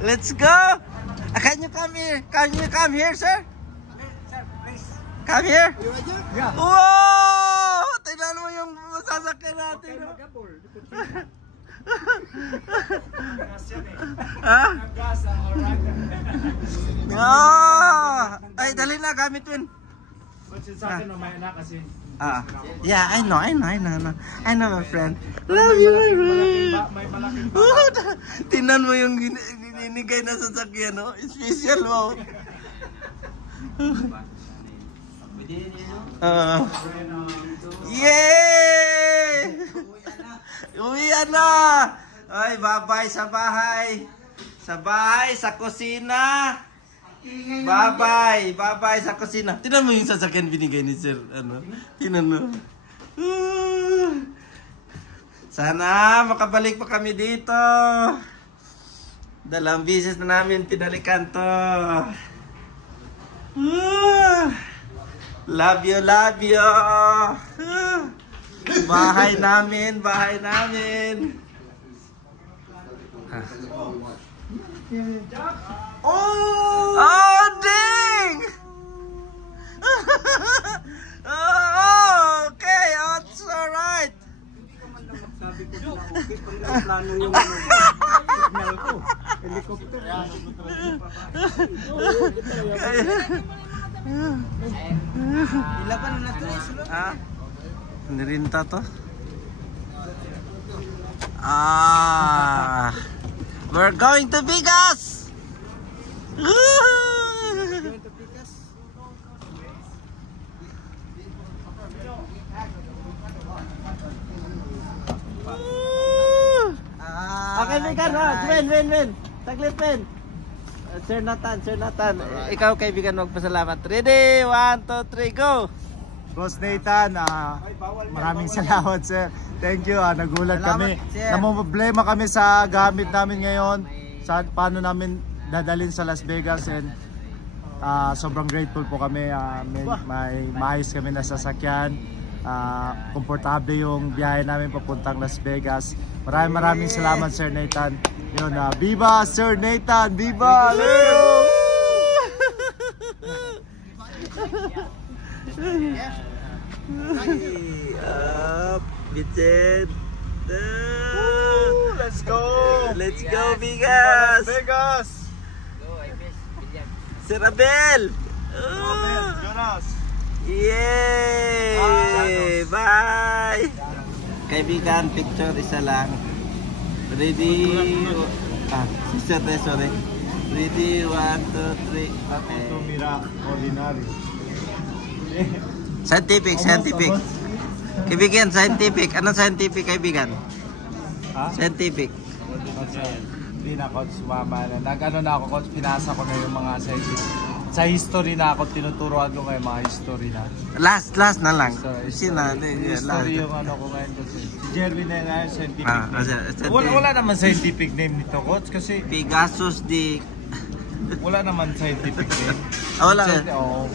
Let's go! Can you come here? Can you come here, sir? Sir, please. Come here. Yeah. Wow! Tingnan mo yung sasakyan natin. Ha? Ay, dali na, gamit yun. Yeah, I know, my friend. Love you, my friend. Tingnan mo yung ginigay na sasakyan, no? Special, wow. Yay! Uwian na! Ay, bye-bye sa bahay. Sa bahay, sa kusina. Bye-bye. Bye-bye sa kusina. Tingnan mo yung sasakyan binigay ni Sir. Ano? Tingnan mo. Sana makabalik pa kami dito. Dalawang bisis na namin pinalikan to. Love you, love you. Bahay namin, bahay namin. Oh, ding! Oh, okay, that's alright. Sabi ko na okay, pag plano yung signal ko. Helicopter. Ilaban na natin sulod. Nirinta to. We're going to Bigas. Going to Bigas. Okay, Bigan, win. Saglit, win. Sir Nathan. Ikaw, kaibigan, magpasalamat. Ready? 1, 2, 3, go! Boss Nathan, maraming salamat, sir. Thank you, nagulat kami. Namumblema kami sa gamit namin ngayon. Sa paano namin dadalhin sa Las Vegas, and sobrang grateful po kami. May maayos kami na sasakyan. Komportable yung biyahe namin papuntang Las Vegas. Maraming salamat, Sir Nathan. Yun, viva Sir Nathan, viva! Vincent. Let's go! Let's go, Bigas! Las Vegas! Sir Abel! Jonas! Yay! Bye! Kaibigan, picture isa lang. Ready? Sorry. Ready? 1, 2, 3. Okay. Ordinary. Scientific. Kaibigan, scientific. Anong scientific, kaibigan? Scientific. Hindi na, coach, sumama na. Nag-ano na ako, coach, pinasa ko na yung mga sa history na ako, tinuturuan ko ngayon mga history na. Last na lang. History yung ano ko ngayon, coach. Jervin na nga yung scientific name. Wala naman scientific name nito, coach, kasi Pegasus di... wala naman scientific name. Wala. Oo.